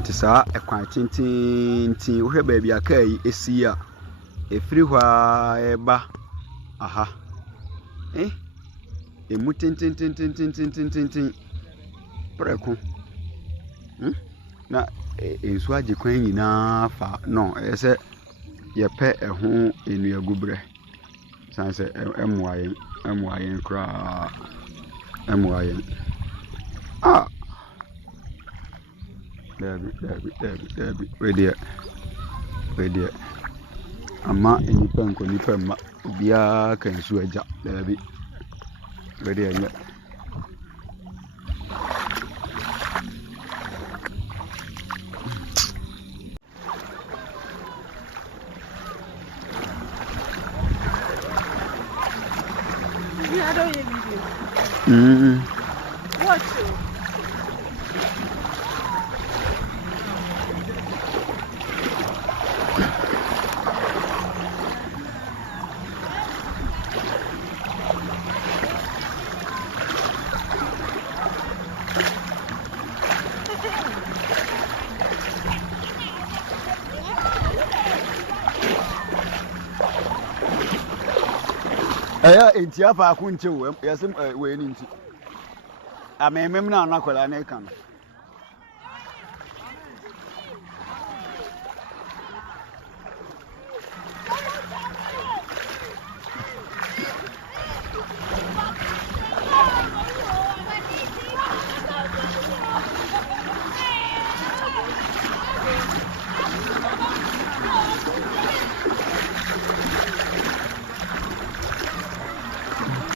nti saa ekwan tintintin wohwe ba bia aka yi esi a efiri hwa eba aha emu tintintintintintintin preko na ensu age kwan nyina fa no ese yepe eho enu agubre sanse emoayen kra emoayen Dabi we there ama enipa nkonipa ma obia kan su aja dabi we there nya I don't hear video. What? Intia fa kunche we yasem we ni nti amemem na anakola na kan